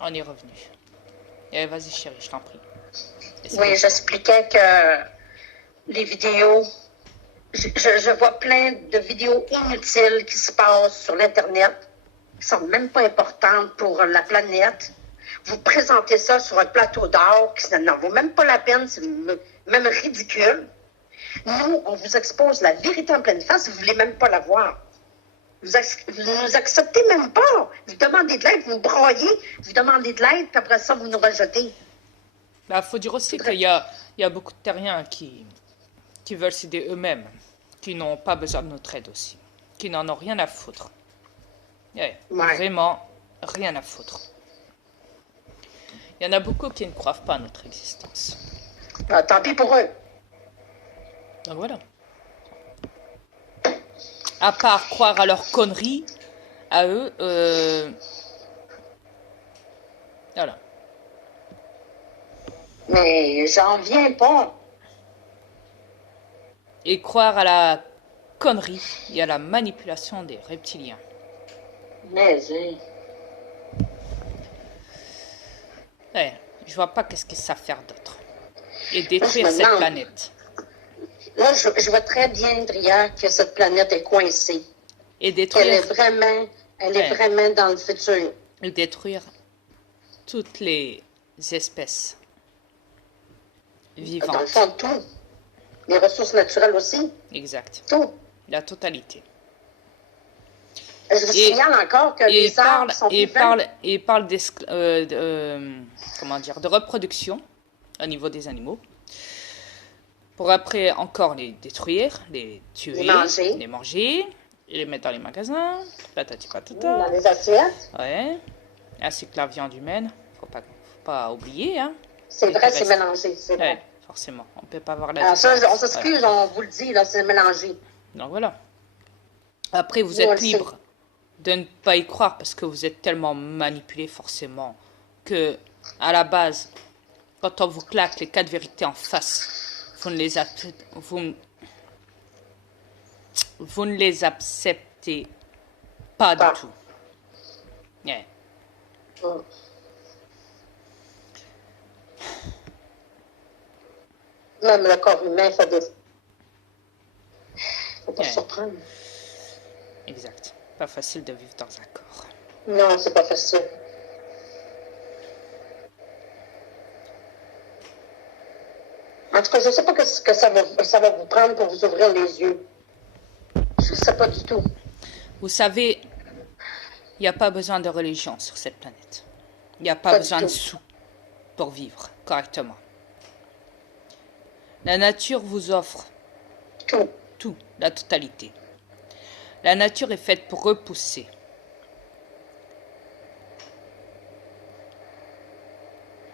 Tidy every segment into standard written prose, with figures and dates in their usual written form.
On est revenu. Vas-y chérie, je t'en prie. Oui, j'expliquais que les vidéos, je vois plein de vidéos inutiles qui se passent sur l'Internet, qui sont même pas importantes pour la planète. Vous présentez ça sur un plateau d'or qui n'en vaut même pas la peine, c'est même ridicule. Nous, on vous expose la vérité en pleine face, vous ne voulez même pas la voir. Vous nous acceptez même pas. Vous demandez de l'aide, vous broyez, vous demandez de l'aide, puis après ça, vous nous rejetez. Bah, faut dire aussi qu'il y a beaucoup de terriens qui veulent s'aider eux-mêmes, qui n'ont pas besoin de notre aide aussi, qui n'en ont rien à foutre. Vraiment rien à foutre. Il y en a beaucoup qui ne croient pas à notre existence. Tant pis pour eux. Donc voilà. À part croire à leurs conneries, à eux, voilà. Mais j'en viens pas. Et croire à la connerie et à la manipulation des reptiliens. Mais, je vois pas qu'est-ce qu'ils savent faire d'autre. Et détruire cette planète. Là, je vois très bien, Dria, que cette planète est coincée. Et détruire... Elle est vraiment dans le futur. Et détruire toutes les espèces vivantes. Dans le fond, tout. Les ressources naturelles aussi. Exact. Tout. La totalité. Je vous signale encore que les arbres sont vivants. Et parle de reproduction au niveau des animaux. Pour après encore les détruire, les tuer, les manger, et les mettre dans les magasins, patati patata. Dans les assiettes. Ouais. Ainsi que la viande humaine, faut pas oublier, hein. C'est vrai, c'est mélangé, c'est vrai. Ouais, forcément, on peut pas avoir la alors ça, on s'excuse, on vous le dit, là, c'est mélangé. Donc voilà. Après, vous êtes libre de ne pas y croire parce que vous êtes tellement manipulé forcément que, à la base, quand on vous claque les 4 vérités en face, vous ne les acceptez pas du tout. Yeah. Même le corps humain fait des... Faut pas se surprendre. Exact. Pas facile de vivre dans un corps. Non, c'est pas facile. En tout cas, je ne sais pas ce que ça va vous prendre pour vous ouvrir les yeux. Je ne sais pas du tout. Vous savez, il n'y a pas besoin de religion sur cette planète. Il n'y a pas besoin de sous pour vivre correctement. La nature vous offre tout, la totalité. La nature est faite pour repousser.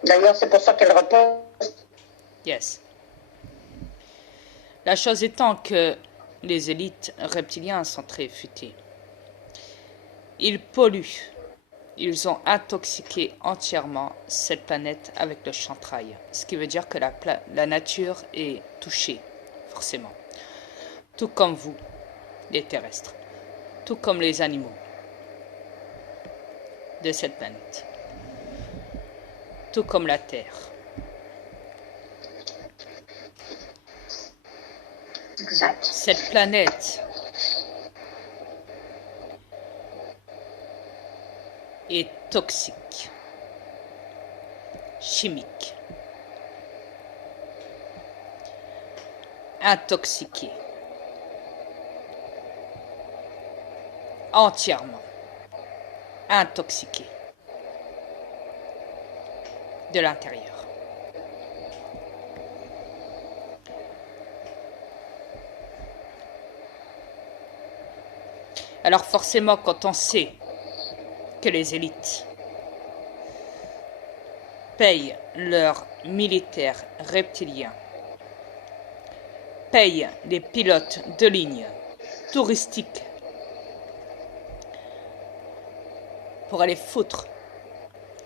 D'ailleurs, c'est pour ça qu'elle repousse. Yes. La chose étant que les élites reptiliens sont très futés. Ils polluent. Ils ont intoxiqué entièrement cette planète avec le chantrail. Ce qui veut dire que la nature est touchée, forcément. Tout comme vous, les terrestres. Tout comme les animaux de cette planète. Tout comme la Terre. Exact. Cette planète est toxique, chimique, intoxiquée, entièrement intoxiquée de l'intérieur. Alors forcément, quand on sait que les élites payent leurs militaires reptiliens, payent les pilotes de ligne touristiques pour aller foutre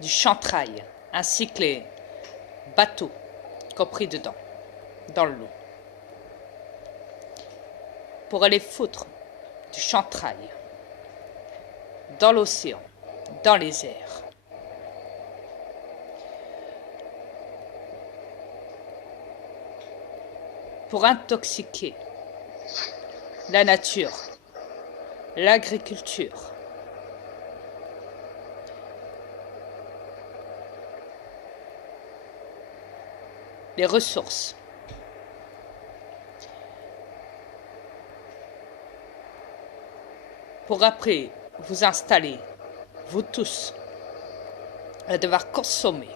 du chantrail, ainsi que les bateaux compris dedans, dans le lot, pour aller foutre du chantrail dans l'océan, dans les airs. pour intoxiquer la nature, l'agriculture, les ressources, pour après vous installer, vous tous, à devoir consommer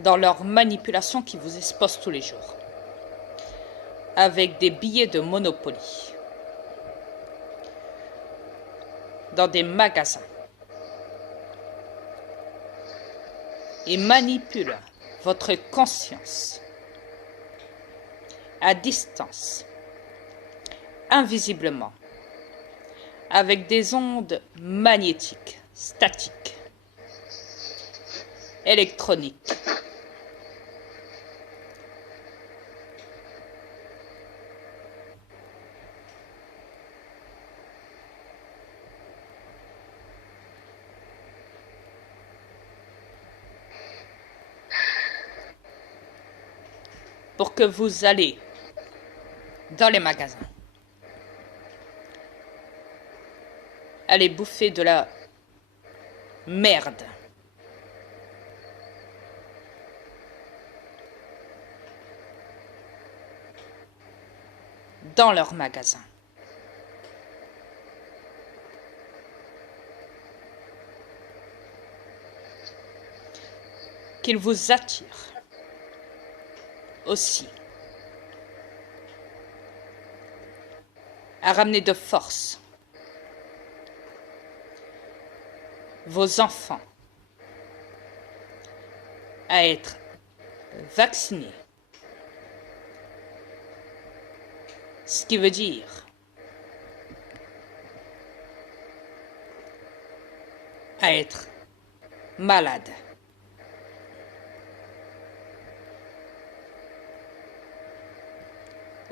dans leur manipulation qui vous expose tous les jours, avec des billets de Monopoly, dans des magasins, et manipulent votre conscience à distance, invisiblement, avec des ondes magnétiques, statiques, électroniques, pour que vous allez dans les magasins, allez bouffer de la merde, dans leurs magasins. Qu'ils vous attirent aussi à ramener de force vos enfants à être vaccinés. Ce qui veut dire à être malade.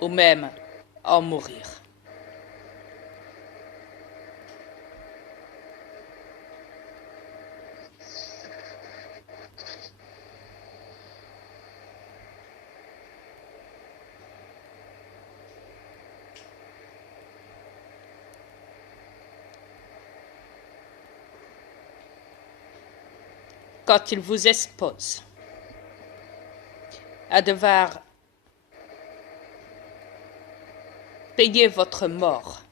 Ou même en mourir. Quand il vous expose à devoir payer votre mort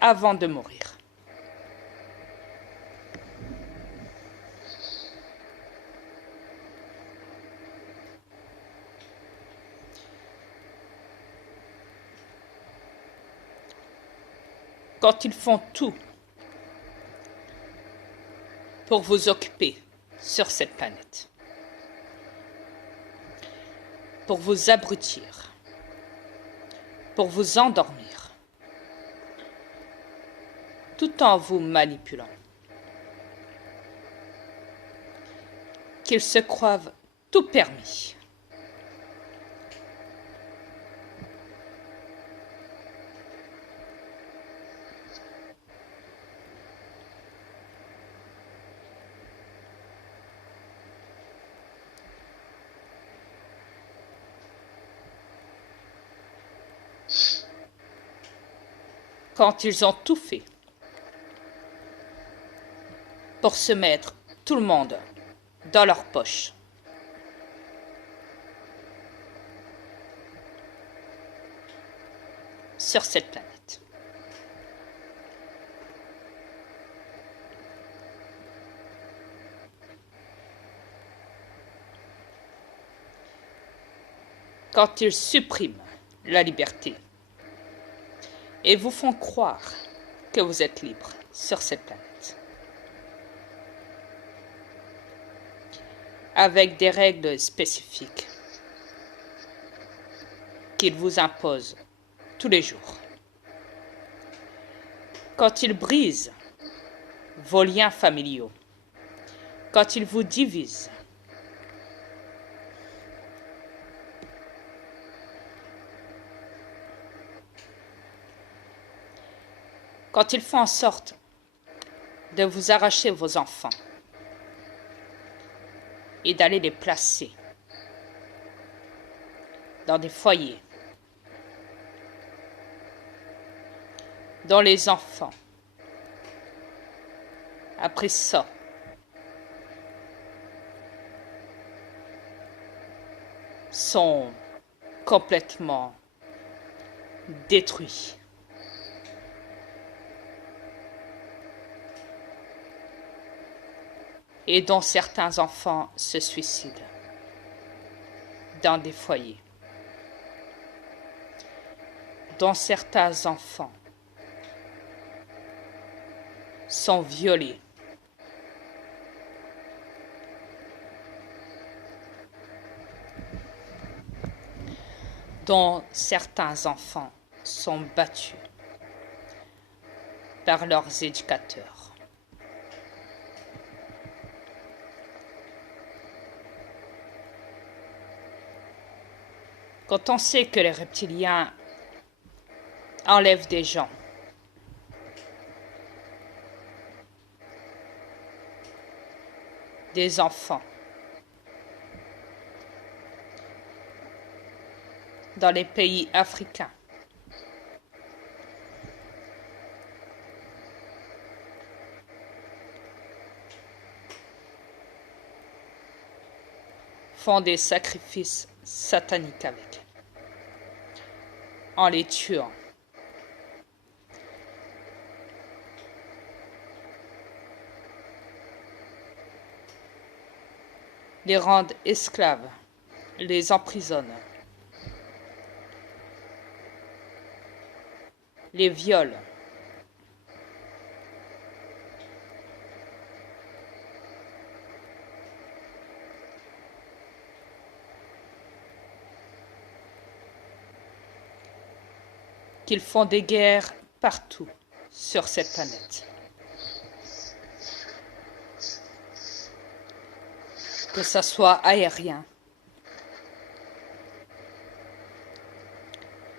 avant de mourir. Quand ils font tout pour vous occuper sur cette planète, pour vous abrutir, pour vous endormir, tout en vous manipulant, qu'ils se croient tout permis. Quand ils ont tout fait pour se mettre tout le monde dans leur poche. Sur cette planète. Quand ils suppriment la liberté et vous font croire que vous êtes libre sur cette planète. Avec des règles spécifiques qu'ils vous imposent tous les jours. Quand ils brisent vos liens familiaux, quand ils vous divisent, quand ils font en sorte de vous arracher vos enfants et d'aller les placer dans des foyers dont les enfants, après ça, sont complètement détruits. Et dont certains enfants se suicident dans des foyers, dont certains enfants sont violés, dont certains enfants sont battus par leurs éducateurs. Quand on sait que les reptiliens enlèvent des gens, des enfants, dans les pays africains, font des sacrifices sataniques avec, en les tuant. Les rendent esclaves, les emprisonnent, les violent, qu'ils font des guerres partout sur cette planète. Que ça soit aérien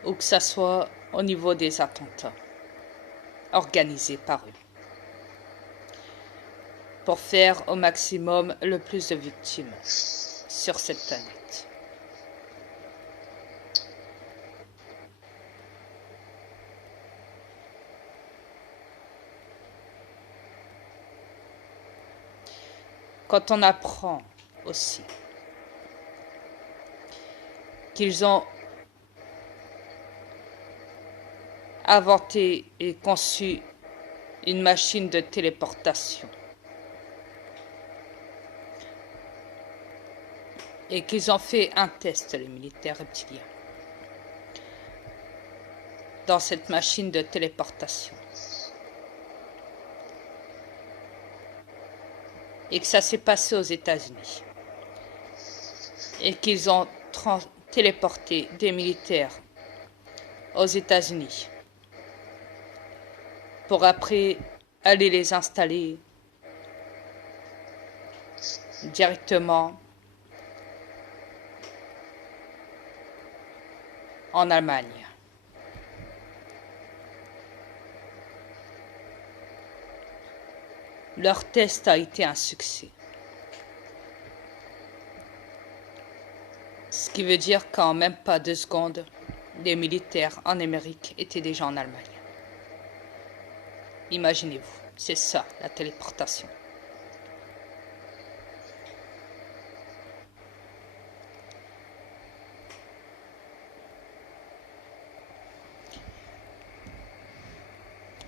ou que ça soit au niveau des attentats organisés par eux pour faire au maximum le plus de victimes sur cette planète. Quand on apprend aussi qu'ils ont inventé et conçu une machine de téléportation et qu'ils ont fait un test, les militaires reptiliens, dans cette machine de téléportation. Et que ça s'est passé aux États-Unis. Et qu'ils ont téléporté des militaires aux États-Unis pour après aller les installer directement en Allemagne. Leur test a été un succès. Ce qui veut dire qu'en même pas 2 secondes, les militaires en Amérique étaient déjà en Allemagne. Imaginez-vous, c'est ça la téléportation.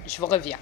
Je vous reviens.